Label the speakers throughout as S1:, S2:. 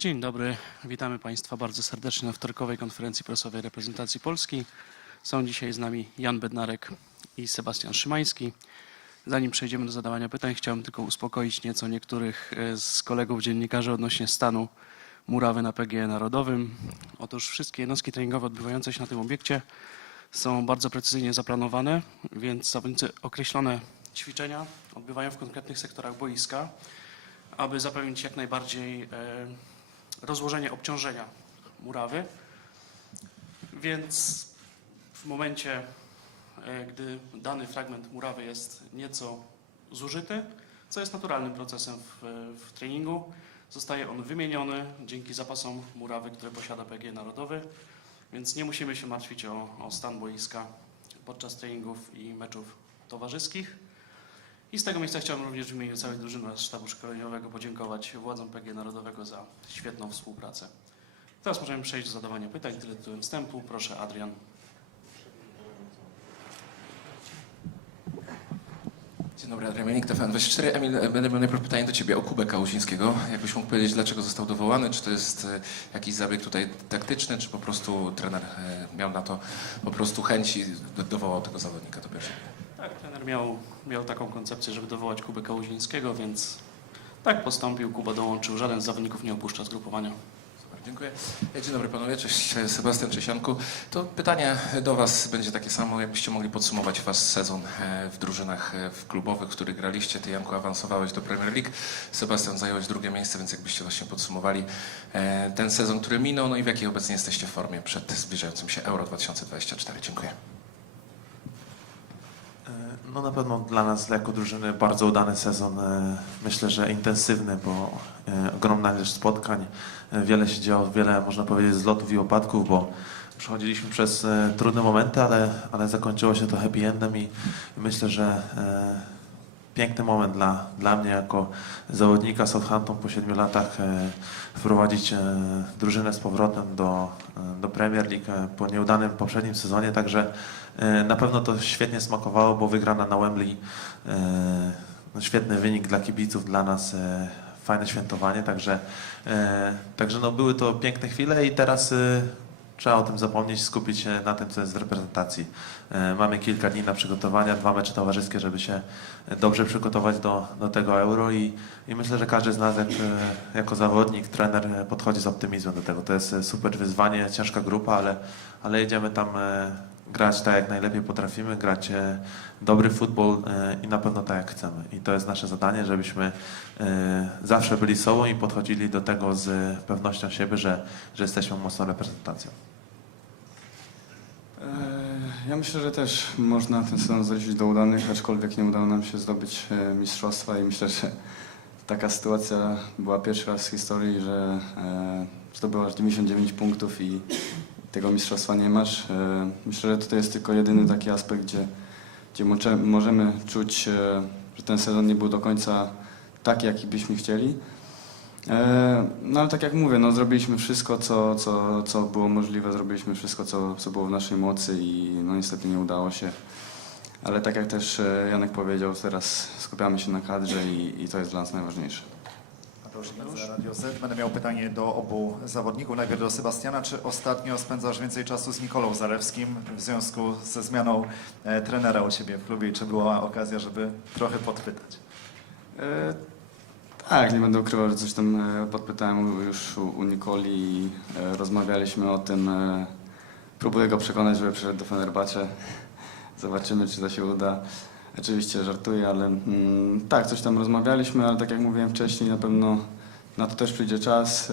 S1: Dzień dobry, witamy Państwa bardzo serdecznie na wtorkowej konferencji prasowej reprezentacji Polski. Są dzisiaj z nami Jan Bednarek i Sebastian Szymański. Zanim przejdziemy do zadawania pytań, chciałem tylko uspokoić nieco niektórych e, z kolegów dziennikarzy odnośnie stanu murawy na PGE Narodowym. Otóż wszystkie jednostki treningowe odbywające się na tym obiekcie są bardzo precyzyjnie zaplanowane, więc zawodnicy określone ćwiczenia odbywają w konkretnych sektorach boiska, aby zapewnić jak najbardziej e, rozłożenie obciążenia murawy. Więc w momencie, e, gdy dany fragment murawy jest nieco zużyty, co jest naturalnym procesem w, w treningu, zostaje on wymieniony dzięki zapasom murawy, które posiada PG Narodowy, więc nie musimy się martwić o, o stan boiska podczas treningów i meczów towarzyskich. I z tego miejsca chciałbym również w imieniu całej drużyny oraz sztabu szkoleniowego podziękować władzom PG Narodowego za świetną współpracę. Teraz możemy przejść do zadawania pytań. Tyle tytułem wstępu. Proszę, Adrian.
S2: Dzień dobry, Adrian Mielnik, TVN24. Emil, będę miał najpierw pytanie do Ciebie o Kubę Kałuzińskiego. Jakbyś mógł powiedzieć, dlaczego został dowołany? Czy to jest e, jakiś zabieg tutaj taktyczny, czy po prostu trener e, miał na to po prostu chęć i do- dowołał tego zawodnika do pierwszej?
S1: Tak, trener miał, miał taką koncepcję, żeby dowołać Kubę Kałuzińskiego, więc tak postąpił. Kuba dołączył. Żaden z zawodników nie opuszcza zgrupowania.
S2: Super, dziękuję. Dzień dobry panowie, cześć Sebastian Czesianku. To pytanie do Was będzie takie samo, jakbyście mogli podsumować Wasz sezon e, w drużynach e, w klubowych, w których graliście. Ty Janku awansowałeś do Premier League, Sebastian zająłeś drugie miejsce, więc jakbyście właśnie podsumowali e, ten sezon, który minął, no i w jakiej obecnie jesteście formie przed zbliżającym się Euro 2024. Dziękuję.
S3: No na pewno dla nas, jako drużyny, bardzo udany sezon. E, Myślę, że intensywny, bo e, ogromna ilość spotkań, e, wiele się działo, wiele można powiedzieć zlotów i opadków, bo przechodziliśmy przez trudne momenty, ale, ale zakończyło się to happy endem i, myślę, że piękny moment dla, dla mnie jako zawodnika Southampton po siedmiu latach e, wprowadzić e, drużynę z powrotem do, e, do Premier League po nieudanym poprzednim sezonie, także na pewno to świetnie smakowało, bo wygrana na Wembley, no świetny wynik dla kibiców, dla nas fajne świętowanie, także, także no były to piękne chwile i teraz trzeba o tym zapomnieć, skupić się na tym, co jest w reprezentacji. E, Mamy kilka dni na przygotowania, dwa mecze towarzyskie, żeby się dobrze przygotować do, do tego euro i, i myślę, że każdy z nas jak, e, jako zawodnik, trener e, podchodzi z optymizmem do tego. To jest super wyzwanie, ciężka grupa, ale, ale jedziemy tam grać tak, jak najlepiej potrafimy, grać dobry futbol i na pewno tak, jak chcemy. I to jest nasze zadanie, żebyśmy zawsze byli sobą i podchodzili do tego z pewnością siebie, że, że jesteśmy mocną reprezentacją.
S4: E, Ja myślę, że też można ten sezon zaliczyć do udanych, aczkolwiek nie udało nam się zdobyć e, mistrzostwa i myślę, że taka sytuacja była pierwszy raz w historii, że e, zdobyłaś 99 punktów i tego mistrzostwa nie masz. E, Myślę, że tutaj jest tylko jedyny taki aspekt, gdzie, gdzie możemy czuć, że ten sezon nie był do końca taki, jaki byśmy chcieli. E, No ale tak jak mówię, no, zrobiliśmy wszystko, co, co, co było możliwe, zrobiliśmy wszystko, co, co było w naszej mocy i no, niestety nie udało się. Ale tak jak też e, Janek powiedział, teraz skupiamy się na kadrze i, i to jest dla nas najważniejsze.
S5: Mateusz Radio Z. Będę miał pytanie do obu zawodników. Najpierw do Sebastiana. Czy ostatnio spędzasz więcej czasu z Nikolą Zalewskim w związku ze zmianą e, trenera u Ciebie w klubie? I czy była okazja, żeby trochę podpytać?
S4: E, tak, nie będę ukrywał, że coś tam e, podpytałem już u, Nikoli i e, rozmawialiśmy o tym. E, próbuję go przekonać, żeby przyszedł do Fenerbahce. Zobaczymy, czy to się uda. Oczywiście żartuję, ale mm, tak, coś tam rozmawialiśmy, ale tak jak mówiłem wcześniej, na pewno na to też przyjdzie czas.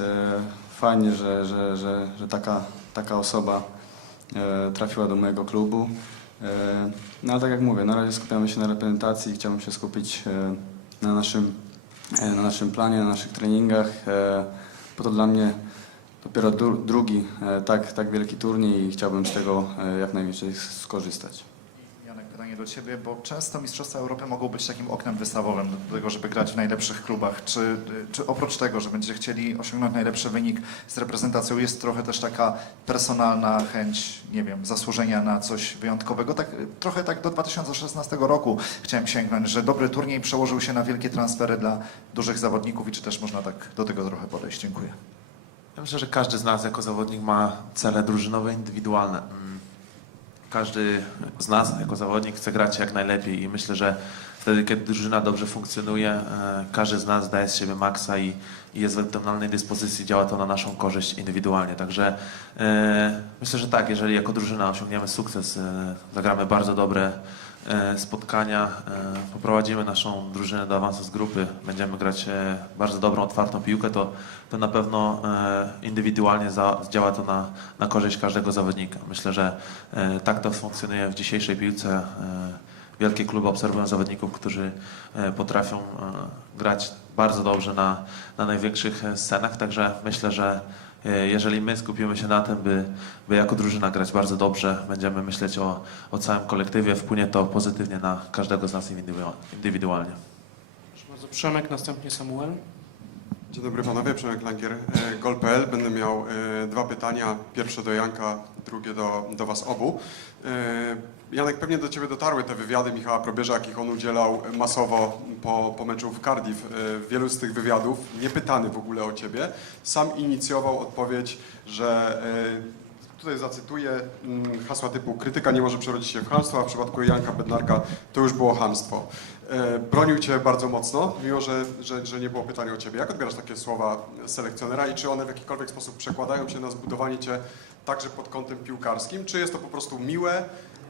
S4: Fajnie, że, że, że, że taka, taka osoba trafiła do mojego klubu. No ale tak jak mówię, na razie skupiamy się na reprezentacji, chciałbym się skupić na naszym, na naszym planie, na naszych treningach, e, bo to dla mnie dopiero dru, drugi e, tak, tak wielki turniej i chciałbym z tego e, jak najwięcej skorzystać.
S5: Pytanie do Ciebie, bo często Mistrzostwa Europy mogą być takim oknem wystawowym do tego, żeby grać w najlepszych klubach. Czy, czy oprócz tego, że będziecie chcieli osiągnąć najlepszy wynik z reprezentacją, jest trochę też taka personalna chęć, nie wiem, zasłużenia na coś wyjątkowego? Tak, trochę tak do 2016 roku chciałem sięgnąć, że dobry turniej przełożył się na wielkie transfery dla dużych zawodników i czy też można tak do tego trochę podejść? Dziękuję.
S3: Ja myślę, że każdy z nas jako zawodnik ma cele drużynowe, indywidualne. Każdy z nas jako zawodnik chce grać jak najlepiej i myślę, że wtedy, kiedy drużyna dobrze funkcjonuje, e, każdy z nas daje z siebie maksa i, jest w optymalnej dyspozycji, działa to na naszą korzyść indywidualnie. Także e, myślę, że tak, jeżeli jako drużyna osiągniemy sukces, e, zagramy bardzo dobre spotkania, e, poprowadzimy naszą drużynę do awansu z grupy, będziemy grać e, bardzo dobrą, otwartą piłkę, to, to na pewno e, indywidualnie działa to na, na korzyść każdego zawodnika. Myślę, że e, tak to funkcjonuje w dzisiejszej piłce. E, Wielkie kluby obserwują zawodników, którzy e, potrafią e, grać bardzo dobrze na, na największych e, scenach, także myślę, że e, jeżeli my skupimy się na tym, by, by jako drużyna grać bardzo dobrze, będziemy myśleć o, o całym kolektywie, wpłynie to pozytywnie na każdego z nas indywidua- indywidualnie.
S1: Proszę bardzo, Przemek, następnie Samuel.
S6: Dzień dobry panowie, Przemek Langier, e, Gol.pl. Będę miał e, dwa pytania. Pierwsze do Janka, drugie do, do was obu. E, Janek, pewnie do ciebie dotarły te wywiady Michała Probierza, jakich on udzielał masowo po, po meczu w Cardiff. E, Wielu z tych wywiadów, nie pytany w ogóle o ciebie, sam inicjował odpowiedź, że tutaj zacytuję mm, hasła typu krytyka nie może przerodzić się w chamstwo, a w przypadku Janka Bednarka to już było chamstwo. E, Bronił Cię bardzo mocno, mimo że, że, że nie było pytania o Ciebie. Jak odbierasz takie słowa selekcjonera i czy one w jakikolwiek sposób przekładają się na zbudowanie Cię także pod kątem piłkarskim? Czy jest to po prostu miłe,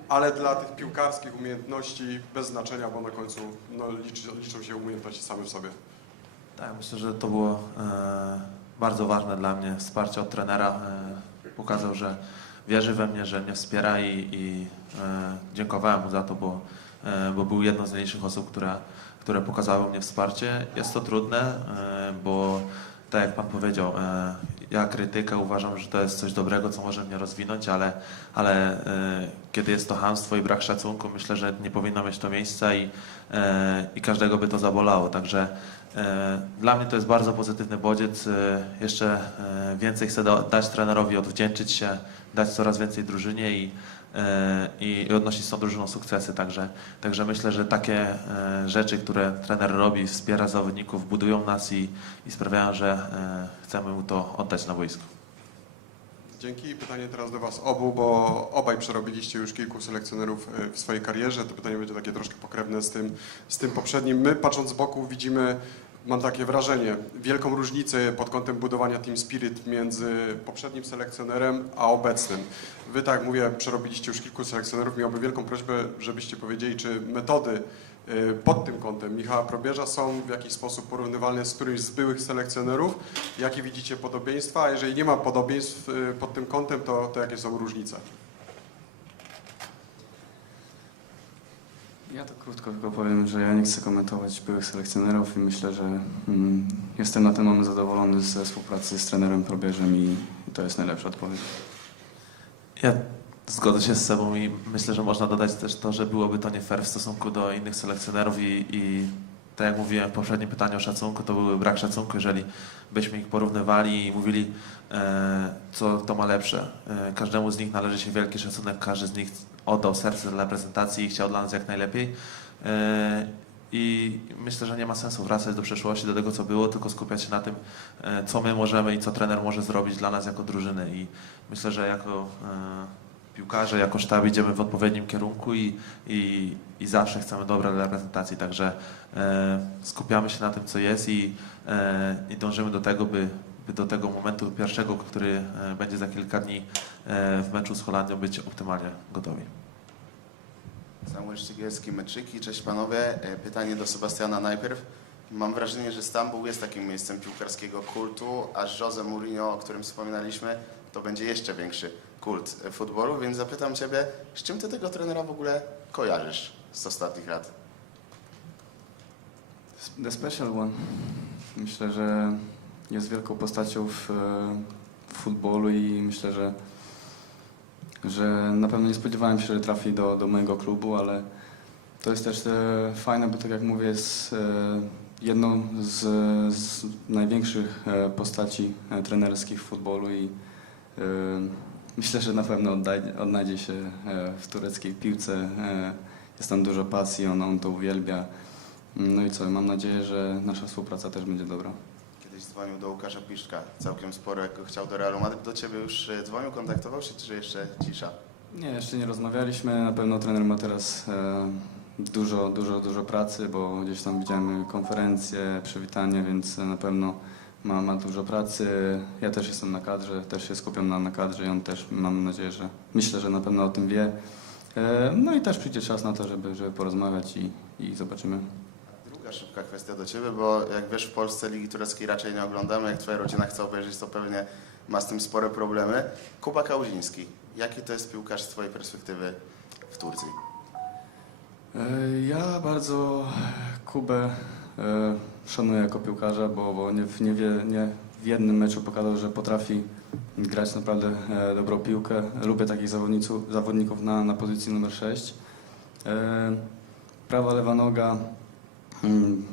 S6: ale dla tych piłkarskich umiejętności bez znaczenia, bo na końcu no, liczy, liczą się umiejętności same w sobie?
S3: Tak, myślę, że to było e, bardzo ważne dla mnie. Wsparcie od trenera e, pokazał, że wierzy we mnie, że mnie wspiera i, i e, dziękowałem mu za to, bo, bo był jedną z najliczniejszych osób, które, które pokazały mnie wsparcie. Jest to trudne, e, bo tak jak Pan powiedział, e, ja krytykę uważam, że to jest coś dobrego, co może mnie rozwinąć, ale, ale e, kiedy jest to hamstwo i brak szacunku, myślę, że nie powinno mieć to miejsca i, e, i każdego by to zabolało. Także E, Dla mnie to jest bardzo pozytywny bodziec. E, Jeszcze e, więcej chcę da- dać trenerowi, odwdzięczyć się, dać coraz więcej drużynie i, e, i, odnosić z tą drużyną sukcesy. Także, także myślę, że takie e, rzeczy, które trener robi, wspiera zawodników, budują nas i, i sprawiają, że e, chcemy mu to oddać na boisku.
S6: Dzięki. Pytanie teraz do Was obu, bo obaj przerobiliście już kilku selekcjonerów e, w swojej karierze. To pytanie będzie takie troszkę pokrewne z tym, z tym poprzednim. My, patrząc z boku, widzimy, mam takie wrażenie, wielką różnicę pod kątem budowania Team Spirit między poprzednim selekcjonerem a obecnym. Wy, tak mówię, przerobiliście już kilku selekcjonerów. Miałbym wielką prośbę, żebyście powiedzieli, czy metody e, pod tym kątem Michała Probierza są w jakiś sposób porównywalne z którymś z byłych selekcjonerów? Jakie widzicie podobieństwa? A jeżeli nie ma podobieństw y, pod tym kątem, to, to jakie są różnice?
S4: Ja to krótko tylko powiem, że ja nie chcę komentować byłych selekcjonerów i myślę, że mm, jestem na ten moment zadowolony ze współpracy z trenerem Probierzem i, to jest najlepsza odpowiedź.
S3: Ja zgodzę się z sobą i myślę, że można dodać też to, że byłoby to nie fair w stosunku do innych selekcjonerów i, i tak jak mówiłem w poprzednim pytaniu o szacunku, to byłby brak szacunku, jeżeli byśmy ich porównywali i mówili, e, co to ma lepsze. E, każdemu z nich należy się wielki szacunek, każdy z nich oddał serce dla reprezentacji i chciał dla nas jak najlepiej. E, I myślę, że nie ma sensu wracać do przeszłości, do tego, co było, tylko skupiać się na tym, e, co my możemy i co trener może zrobić dla nas jako drużyny. I myślę, że jako e, piłkarze, jako sztab idziemy w odpowiednim kierunku i, i, i zawsze chcemy dobre dla reprezentacji. Także skupiamy się na tym, co jest i, i dążymy do tego, by do tego momentu pierwszego, który e, będzie za kilka dni e, w meczu z Holandią, być optymalnie gotowi.
S7: Samuel Szczygielski, Meczyki. Cześć panowie. E, Pytanie do Sebastiana najpierw. Mam wrażenie, że Stambuł jest takim miejscem piłkarskiego kultu, a Jose Mourinho, o którym wspominaliśmy, to będzie jeszcze większy kult futbolu, więc zapytam Ciebie, z czym Ty tego trenera w ogóle kojarzysz z ostatnich lat?
S4: The Special One. Myślę, że jest wielką postacią w, e, w futbolu i myślę, że, że na pewno nie spodziewałem się, że trafi do, do mojego klubu, ale to jest też e, fajne, bo tak jak mówię, jest jedną z, z największych e, postaci trenerskich w futbolu i myślę, że na pewno oddaj- odnajdzie się w tureckiej piłce. Jest tam dużo pasji, on, on to uwielbia. No i co, mam nadzieję, że nasza współpraca też będzie dobra.
S7: Kiedy kiedyś dzwonił do Łukasza Piszczka, całkiem sporo, jak go chciał do Realu Madryt. Do ciebie już e, dzwonił, kontaktował się, czy jeszcze cisza?
S4: Nie, jeszcze nie rozmawialiśmy. Na pewno trener ma teraz e, dużo, dużo, dużo pracy, bo gdzieś tam widziałem konferencje, przywitanie, więc na pewno ma, ma dużo pracy. Ja też jestem na kadrze, też się skupiam na, na kadrze i on też, mam nadzieję, że myślę, że na pewno o tym wie. E, no i też przyjdzie czas na to, żeby, żeby porozmawiać i, i zobaczymy.
S7: Druga szybka kwestia do ciebie, bo jak wiesz, w Polsce Ligi Tureckiej raczej nie oglądamy. Jak twoja rodzina chce obejrzeć, to pewnie ma z tym spore problemy. Kuba Kałuziński. Jaki to jest piłkarz z twojej perspektywy w Turcji?
S4: E, Ja bardzo Kubę e, szanuję jako piłkarza, bo, bo nie, w- nie, wie, nie w jednym meczu pokazał, że potrafi grać naprawdę e, dobrą piłkę. Lubię takich zawodników, na, na pozycji numer 6. E, Prawa, lewa noga. Mm,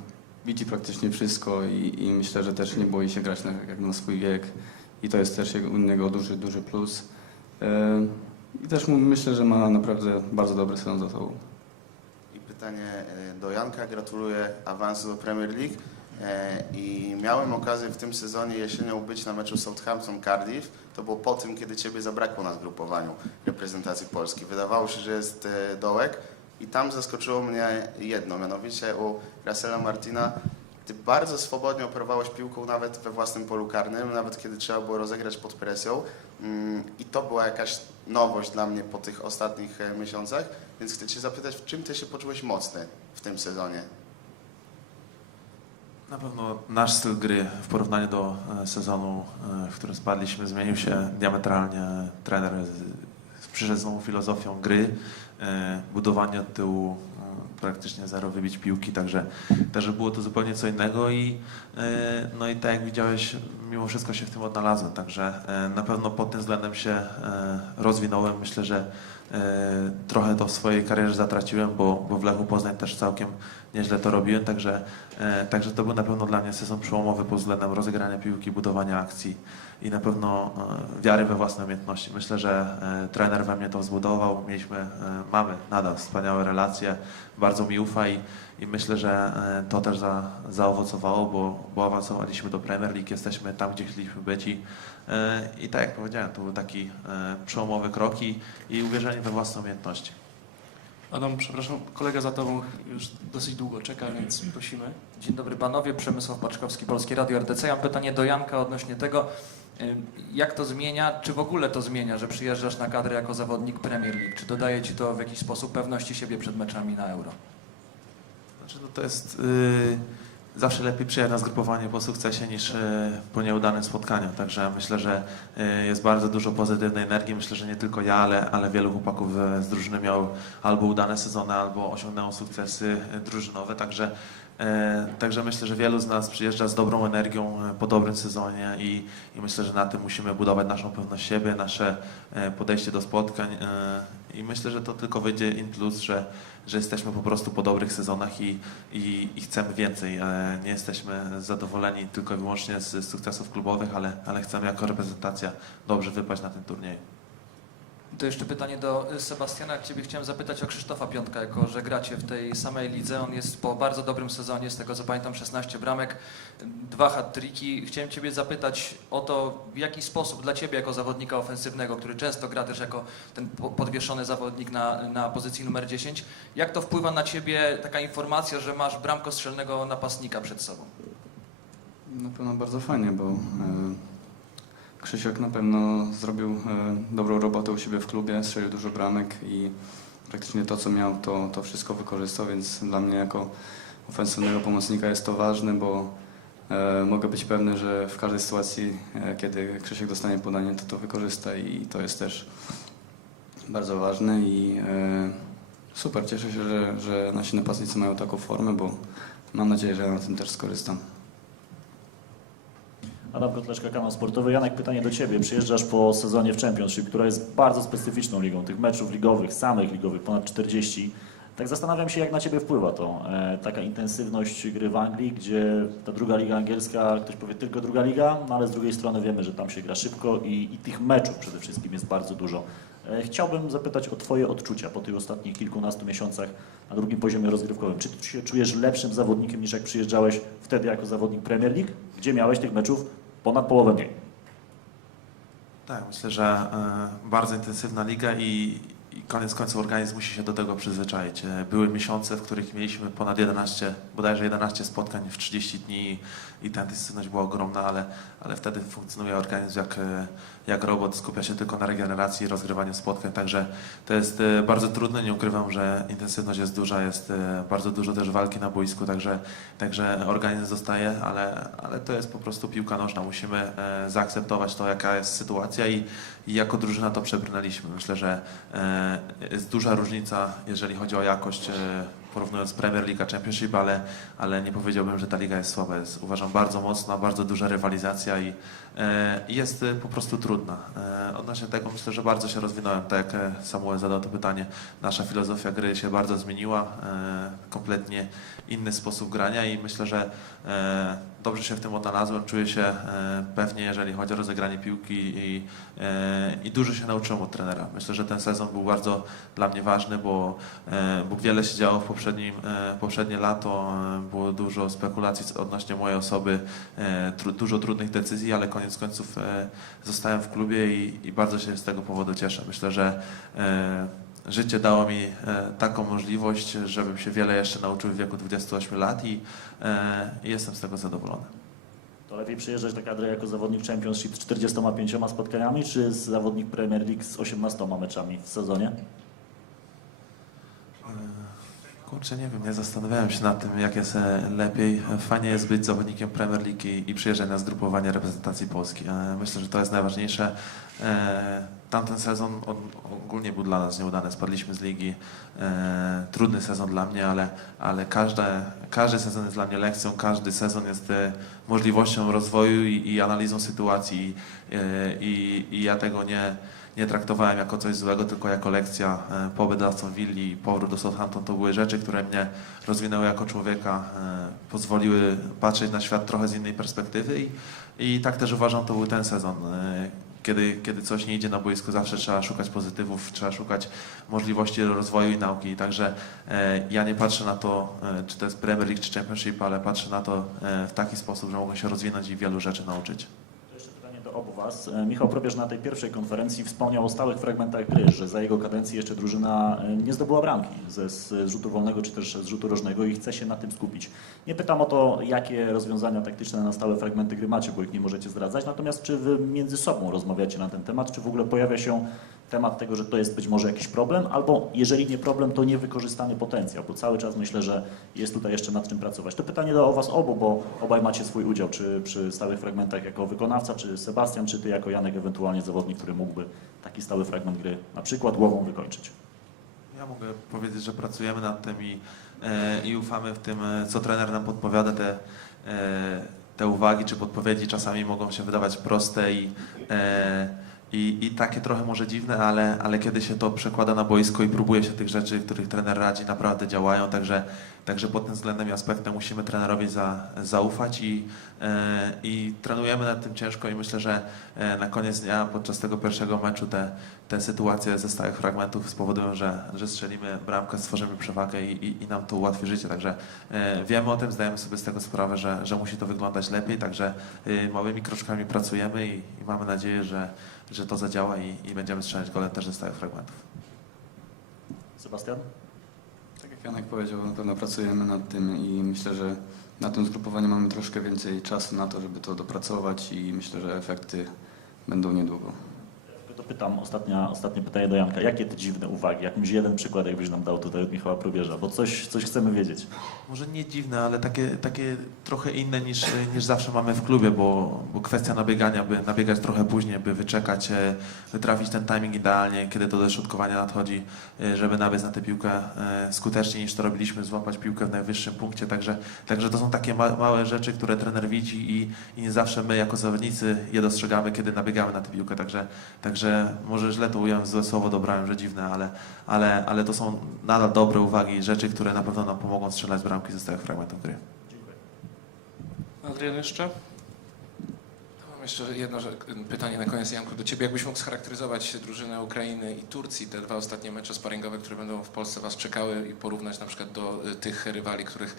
S4: Widzi praktycznie wszystko i, i myślę, że też nie boi się grać na, jak na swój wiek. I to jest też jego, u niego duży, duży plus. E, I też myślę, że ma naprawdę bardzo dobry sezon za sobą.
S7: I pytanie e, do Janka. Gratuluję awansu do Premier League. E, I miałem okazję w tym sezonie jesienią być na meczu Southampton-Cardiff. To było po tym, kiedy Ciebie zabrakło na zgrupowaniu reprezentacji Polski. Wydawało się, że jest dołek i tam zaskoczyło mnie jedno, mianowicie u Russella Martina Ty bardzo swobodnie operowałeś piłką nawet we własnym polu karnym, nawet kiedy trzeba było rozegrać pod presją. Mm, I to była jakaś nowość dla mnie po tych ostatnich e, miesiącach, więc chcę Cię zapytać, w czym Ty się poczułeś mocny w tym sezonie?
S3: Na pewno nasz styl gry w porównaniu do e, sezonu, e, w którym spadliśmy, zmienił się diametralnie. Trener przyszedł z nową filozofią gry, budowanie od tyłu, e, praktycznie zero wybić piłki, także, także było to zupełnie co innego i e, no i tak jak widziałeś, mimo wszystko się w tym odnalazłem, także e, na pewno pod tym względem się e, rozwinąłem. Myślę, że e, trochę to w swojej karierze zatraciłem, bo, bo w Lechu Poznań też całkiem nieźle to robiłem, także E, Także to był na pewno dla mnie sezon przełomowy pod względem rozegrania piłki, budowania akcji i na pewno e, wiary we własne umiejętności. Myślę, że e, trener we mnie to zbudował. Mieliśmy, e, mamy nadal wspaniałe relacje, bardzo mi ufa i, i myślę, że e, to też za, zaowocowało, bo, bo awansowaliśmy do Premier League, jesteśmy tam, gdzie chcieliśmy być i, e, i tak jak powiedziałem, to był taki e, przełomowy krok i, i uwierzenie we własne umiejętności.
S1: Adam, przepraszam, kolega za tobą już dosyć długo czeka, więc prosimy.
S8: Dzień dobry panowie, Przemysław Paczkowski, Polskie Radio RTC. Ja mam pytanie do Janka odnośnie tego, jak to zmienia, czy w ogóle to zmienia, że przyjeżdżasz na kadrę jako zawodnik Premier League? Czy dodaje ci to w jakiś sposób pewności siebie przed meczami na Euro?
S3: Znaczy, no to jest y, zawsze lepiej przyjechać na zgrupowanie po sukcesie niż y, po nieudanym spotkaniu. Także myślę, że y, jest bardzo dużo pozytywnej energii. Myślę, że nie tylko ja, ale, ale wielu chłopaków y, z drużyny miało albo udane sezony, albo osiągnęło sukcesy drużynowe. Także, także myślę, że wielu z nas przyjeżdża z dobrą energią y, po dobrym sezonie i, i myślę, że na tym musimy budować naszą pewność siebie, nasze y, podejście do spotkań. I myślę, że to tylko wyjdzie in plus, że że jesteśmy po prostu po dobrych sezonach i, i, i chcemy więcej. E, Nie jesteśmy zadowoleni tylko i wyłącznie z sukcesów klubowych, ale, ale chcemy jako reprezentacja dobrze wypaść na tym turnieju.
S8: To jeszcze pytanie do y, Sebastiana. Ciebie chciałem zapytać o Krzysztofa Piątka, jako że gracie w tej samej lidze. On jest po bardzo dobrym sezonie, z tego co pamiętam 16 bramek, dwa hat-tricki. Chciałem Ciebie zapytać o to, w jaki sposób dla Ciebie jako zawodnika ofensywnego, który często gra też jako ten po- podwieszony zawodnik na, na pozycji numer 10, jak to wpływa na Ciebie taka informacja, że masz bramkostrzelnego napastnika przed sobą?
S4: Na pewno bardzo fajnie, bo e, Krzysiek na pewno zrobił e, dobrą robotę u siebie w klubie, strzelił dużo bramek i praktycznie to, co miał, to, to wszystko wykorzystał, więc dla mnie jako ofensywnego pomocnika jest to ważne, bo e, mogę być pewny, że w każdej sytuacji, e, kiedy Krzysiek dostanie podanie, to to wykorzysta i to jest też bardzo ważne i super, cieszę się, że, że nasi napastnicy mają taką formę, bo mam nadzieję, że ja na tym też skorzystam.
S9: Adam Kotleszka, kanał sportowy. Janek, pytanie do Ciebie. Przyjeżdżasz po sezonie w Championship, która jest bardzo specyficzną ligą. Tych meczów ligowych, samych ligowych, ponad 40. Tak zastanawiam się, jak na Ciebie wpływa to, e, taka intensywność gry w Anglii, gdzie ta druga liga angielska, ktoś powie tylko druga liga, no ale z drugiej strony wiemy, że tam się gra szybko i, i tych meczów przede wszystkim jest bardzo dużo. E, Chciałbym zapytać o Twoje odczucia po tych ostatnich kilkunastu miesiącach na drugim poziomie rozgrywkowym. Czy Ty się czujesz lepszym zawodnikiem niż jak przyjeżdżałeś wtedy jako zawodnik Premier League, gdzie miałeś tych meczów ponad połowę mniej?
S3: Tak, myślę, że e, bardzo intensywna liga i, i koniec końców organizm musi się do tego przyzwyczaić. E, Były miesiące, w których mieliśmy ponad 11, bodajże 11 spotkań w 30 dni i ta intensywność była ogromna, ale, ale wtedy funkcjonuje organizm jak, e, jak robot, skupia się tylko na regeneracji i rozgrywaniu spotkań, także to jest e, bardzo trudne, nie ukrywam, że intensywność jest duża, jest e, bardzo dużo też walki na boisku, także, także organizm zostaje, ale, ale to jest po prostu piłka nożna, musimy e, zaakceptować to, jaka jest sytuacja i, i jako drużyna to przebrnęliśmy. Myślę, że jest duża różnica, jeżeli chodzi o jakość, porównując Premier League a Championship, ale, ale nie powiedziałbym, że ta liga jest słaba. Jest, uważam, bardzo mocna, bardzo duża rywalizacja i e, jest e, po prostu trudna. E, Odnośnie tego myślę, że bardzo się rozwinąłem, tak jak e, Samuel zadał to pytanie. Nasza filozofia gry się bardzo zmieniła, e, kompletnie inny sposób grania i myślę, że e, dobrze się w tym odnalazłem, czuję się e, pewnie, jeżeli chodzi o rozegranie piłki i, e, i dużo się nauczyłem od trenera. Myślę, że ten sezon był bardzo dla mnie ważny, bo, bo wiele się działo w poprzednim, poprzednie lato, było dużo spekulacji odnośnie mojej osoby, dużo trudnych decyzji, ale koniec końców zostałem w klubie i, i bardzo się z tego powodu cieszę. Myślę, że życie dało mi e, taką możliwość, żebym się wiele jeszcze nauczył w wieku 28 lat i, e, jestem z tego zadowolony.
S9: To lepiej przyjeżdżać do kadry jako zawodnik Championship z 45 spotkaniami, czy z zawodnik Premier League z 18 meczami w sezonie?
S3: Kurczę, nie wiem, nie zastanawiałem się nad tym, jak jest e, lepiej. Fajnie jest być zawodnikiem Premier League i, i przyjeżdżać na zgrupowanie reprezentacji Polski. E, Myślę, że to jest najważniejsze. Tamten sezon on ogólnie był dla nas nieudany. Spadliśmy z ligi. E, Trudny sezon dla mnie, ale, ale każde, każdy sezon jest dla mnie lekcją, każdy sezon jest e, możliwością rozwoju i, i analizą sytuacji. E, I, i ja tego nie, nie traktowałem jako coś złego, tylko jako lekcja. E, Pobyt w i powrót do Southampton to były rzeczy, które mnie rozwinęły jako człowieka, e, pozwoliły patrzeć na świat trochę z innej perspektywy i, i tak też uważam, to był ten sezon. E, Kiedy, kiedy coś nie idzie na boisku, zawsze trzeba szukać pozytywów, trzeba szukać możliwości rozwoju i nauki. Także e, ja nie patrzę na to, e, czy to jest Premier League, czy Championship, ale patrzę na to e, w taki sposób, że mogę się rozwinąć i wielu rzeczy nauczyć.
S9: To jeszcze pytanie do obu Was. E, Michał Probierz na tej pierwszej konferencji wspomniał o stałych fragmentach gry, że za jego kadencji jeszcze drużyna e, nie zdobyła bramki ze z rzutu wolnego czy też z rzutu rożnego i chce się na tym skupić. Nie pytam o to, jakie rozwiązania taktyczne na stałe fragmenty gry macie, bo ich nie możecie zdradzać, natomiast czy Wy między sobą rozmawiacie na ten temat, czy w ogóle pojawia się temat tego, że to jest być może jakiś problem, albo jeżeli nie problem, to niewykorzystany potencjał, bo cały czas myślę, że jest tutaj jeszcze nad czym pracować. To pytanie do Was obu, bo obaj macie swój udział, czy przy stałych fragmentach jako wykonawca, czy Sebastian, czy Ty jako Janek, ewentualnie zawodnik, który mógłby taki stały fragment gry na przykład głową wykończyć.
S3: Ja mogę powiedzieć, że pracujemy nad tym i, e, i ufamy w tym, e, co trener nam podpowiada. Te, e, te uwagi czy podpowiedzi czasami mogą się wydawać proste i, i, i takie trochę może dziwne, ale, ale kiedy się to przekłada na boisko i próbuje się tych rzeczy, których trener radzi, naprawdę działają. Także, także pod tym względem i aspektem musimy trenerowi za, zaufać i, e, i trenujemy nad tym ciężko i myślę, że e, na koniec dnia podczas tego pierwszego meczu te, te sytuacje ze stałych fragmentów spowodują, że, że strzelimy bramkę, stworzymy przewagę i, i, i nam to ułatwi życie. Także e, wiemy o tym, zdajemy sobie z tego sprawę, że, że musi to wyglądać lepiej, także e, małymi kroczkami pracujemy i, i mamy nadzieję, że, że to zadziała i, i będziemy strzelać gole też ze stałych fragmentów.
S9: Sebastian?
S4: Tak jak Janek powiedział, na pewno pracujemy nad tym i myślę, że na tym zgrupowaniu mamy troszkę więcej czasu na to, żeby to dopracować i myślę, że efekty będą niedługo.
S9: Tylko dopytam, ostatnia, ostatnie pytanie do Janka. Jakie te dziwne uwagi? Jakimś jeden przykład, jakbyś nam dał tutaj od Michała Probierza, bo coś, coś chcemy wiedzieć.
S3: Może nie dziwne, ale takie, takie trochę inne niż, niż zawsze mamy w klubie, bo, bo kwestia nabiegania, by nabiegać trochę później, by wyczekać, e, by trafić ten timing idealnie, kiedy to do środkowania nadchodzi, e, żeby nabiec na tę piłkę e, skuteczniej niż to robiliśmy, złapać piłkę w najwyższym punkcie. Także, także to są takie ma, małe rzeczy, które trener widzi i, i nie zawsze my jako zawodnicy je dostrzegamy, kiedy nabiegamy na tę piłkę. Także, także także może źle to ująłem, złe słowo dobrałem, że dziwne, ale, ale, ale to są nadal dobre uwagi, rzeczy, które na pewno nam pomogą strzelać bramki ze stałych fragmentów gry.
S1: Adrian jeszcze?
S2: Jeszcze jedno że, pytanie na koniec, Janku, do Ciebie. Jakbyś mógł scharakteryzować drużynę Ukrainy i Turcji, te dwa ostatnie mecze sparingowe, które będą w Polsce Was czekały i porównać na przykład do y, tych rywali, których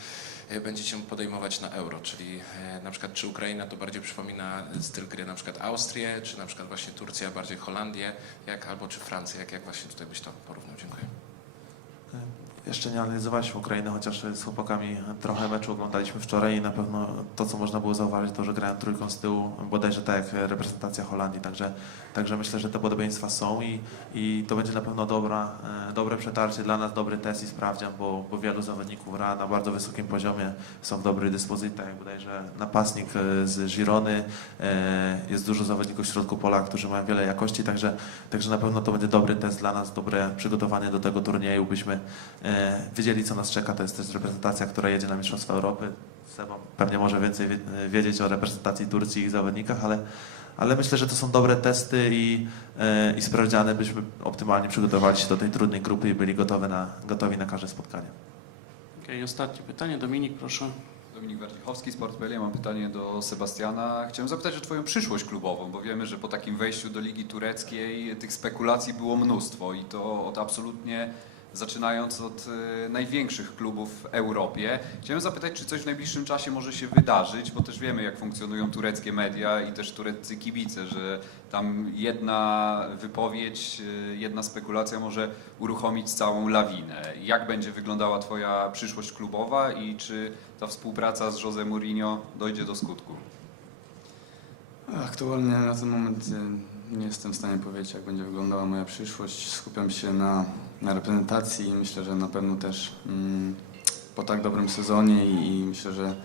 S2: y, będziecie podejmować na Euro, czyli y, na przykład czy Ukraina to bardziej przypomina styl gry na przykład Austrię, czy na przykład właśnie Turcja bardziej Holandię, jak, albo czy Francję, jak, jak właśnie tutaj byś to porównał? Dziękuję.
S3: Jeszcze nie analizowaliśmy Ukrainy, chociaż z chłopakami trochę meczu oglądaliśmy wczoraj i na pewno to, co można było zauważyć, to, że grają trójką z tyłu, bodajże tak jak reprezentacja Holandii, także, także myślę, że te podobieństwa są i, i to będzie na pewno dobra, e, dobre przetarcie dla nas, dobry test i sprawdzian, bo, bo wielu zawodników gra na bardzo wysokim poziomie, są w dobrej dyspozycji, tak jak bodajże napastnik e, z Girony, e, jest dużo zawodników w środku pola, którzy mają wiele jakości, także, także na pewno to będzie dobry test dla nas, dobre przygotowanie do tego turnieju, byśmy wiedzieli, co nas czeka. To jest też reprezentacja, która jedzie na Mistrzostwa Europy. Seba pewnie może więcej wie- wiedzieć o reprezentacji Turcji i ich zawodnikach, ale, ale myślę, że to są dobre testy i, e, i sprawdziane, byśmy optymalnie przygotowali się do tej trudnej grupy i byli gotowi na, gotowi na każde spotkanie.
S1: Okej, ostatnie pytanie. Dominik, proszę.
S10: Dominik Warcichowski, Sportpelia. Mam pytanie do Sebastiana. Chciałem zapytać o Twoją przyszłość klubową, bo wiemy, że po takim wejściu do Ligi Tureckiej tych spekulacji było mnóstwo i to od absolutnie zaczynając od e, największych klubów w Europie. Chciałem zapytać, czy coś w najbliższym czasie może się wydarzyć, bo też wiemy, jak funkcjonują tureckie media i też tureccy kibice, że tam jedna wypowiedź, e, jedna spekulacja może uruchomić całą lawinę. Jak będzie wyglądała Twoja przyszłość klubowa i czy ta współpraca z Jose Mourinho dojdzie do skutku?
S4: Aktualnie na ten moment e, nie jestem w stanie powiedzieć, jak będzie wyglądała moja przyszłość. Skupiam się na, na reprezentacji. I myślę, że na pewno też mm, po tak dobrym sezonie i, i myślę, że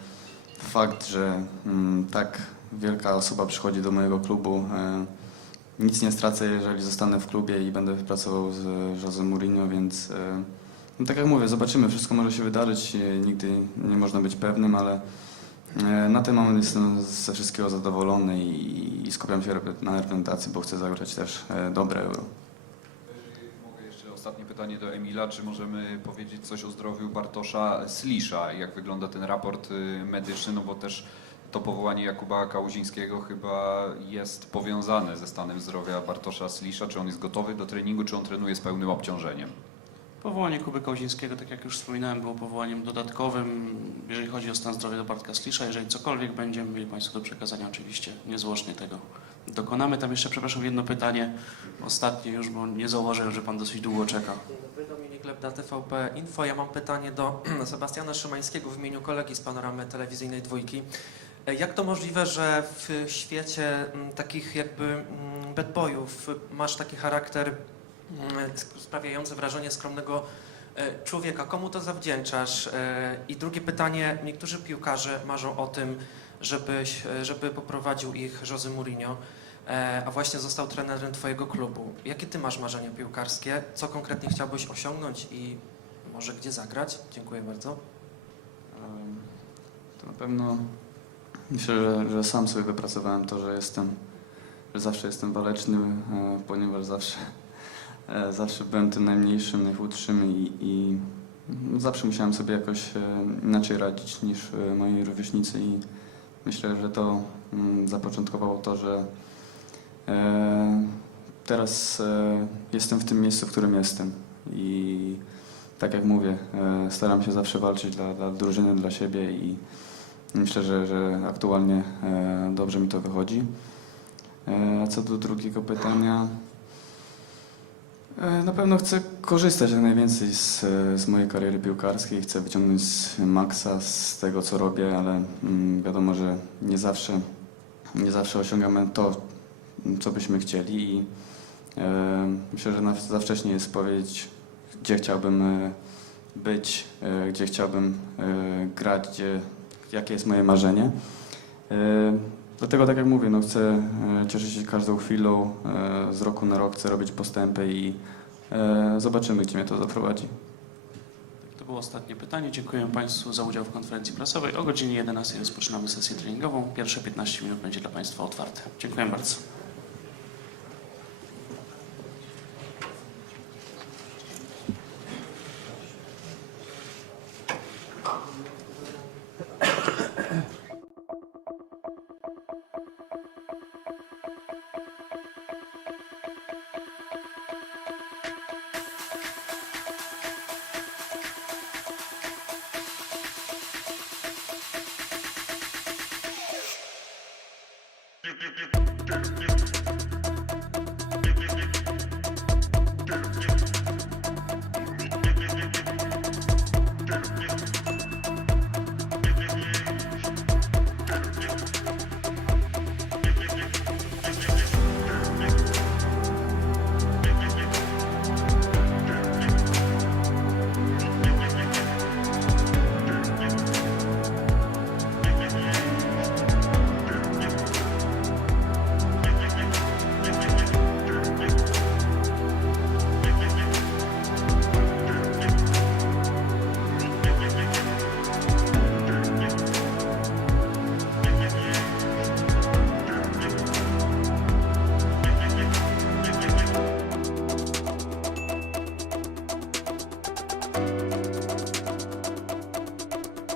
S4: fakt, że mm, tak wielka osoba przychodzi do mojego klubu, e, nic nie stracę, jeżeli zostanę w klubie i będę pracował z Jose Mourinho, więc e, no tak jak mówię, zobaczymy, wszystko może się wydarzyć, e, nigdy nie można być pewnym, ale Na ten moment jestem ze wszystkiego zadowolony i, skupiam się na reprezentacji, bo chcę zagrać też e, dobre euro.
S10: Mogę jeszcze ostatnie pytanie do Emila. Czy możemy powiedzieć coś o zdrowiu Bartosza Slisza? Jak wygląda ten raport y, medyczny? No bo też to powołanie Jakuba Kałuzińskiego chyba jest powiązane ze stanem zdrowia Bartosza Slisza. Czy on jest gotowy do treningu, czy on trenuje z pełnym obciążeniem?
S1: Powołanie Kuby Kozińskiego, tak jak już wspominałem, było powołaniem dodatkowym, jeżeli chodzi o stan zdrowia do Bartka Slisza. Jeżeli cokolwiek będziemy mieli Państwu do przekazania, oczywiście niezwłocznie tego dokonamy. Tam jeszcze, przepraszam, jedno pytanie, ostatnie już, bo nie zauważyłem, że Pan dosyć długo czeka.
S11: Dominik Lebda, TVP Info. Ja mam pytanie do Sebastiana Szymańskiego w imieniu kolegi z Panoramy Telewizyjnej Dwójki. Jak to możliwe, że w świecie mm, takich jakby mm, bad boyów masz taki charakter mm, sprawiający wrażenie skromnego e, człowieka? Komu to zawdzięczasz? E, I drugie pytanie, niektórzy piłkarze marzą o tym, żebyś, e, żeby poprowadził ich Jose Mourinho, a właśnie został trenerem Twojego klubu. Jakie Ty masz marzenia piłkarskie? Co konkretnie chciałbyś osiągnąć i może gdzie zagrać? Dziękuję bardzo.
S4: To na pewno myślę, że, że sam sobie wypracowałem to, że jestem, że zawsze jestem waleczny, ponieważ zawsze, zawsze byłem tym najmniejszym, najchudszym i, i zawsze musiałem sobie jakoś e, inaczej radzić niż e, moi rówieśnicy i myślę, że to mm, zapoczątkowało to, że e, teraz e, jestem w tym miejscu, w którym jestem i tak jak mówię, e, staram się zawsze walczyć dla, dla drużyny, dla siebie i myślę, że, że aktualnie e, dobrze mi to wychodzi. E, A co do drugiego pytania, e, na pewno chcę korzystać jak najwięcej z, z mojej kariery piłkarskiej, chcę wyciągnąć maksa z tego, co robię, ale mm, wiadomo, że nie zawsze, nie zawsze osiągamy to, co byśmy chcieli i e, myślę, że za wcześnie jest powiedzieć, gdzie chciałbym e, być, e, gdzie chciałbym e, grać, gdzie, jakie jest moje marzenie. E, Dlatego, tak jak mówię, no chcę e, cieszyć się każdą chwilą, e, z roku na rok chcę robić postępy i e, zobaczymy, gdzie mnie to zaprowadzi.
S1: To było ostatnie pytanie. Dziękuję Państwu za udział w konferencji prasowej. O godzinie 11 rozpoczynamy sesję treningową. Pierwsze 15 minut będzie dla Państwa otwarte. Dziękuję bardzo.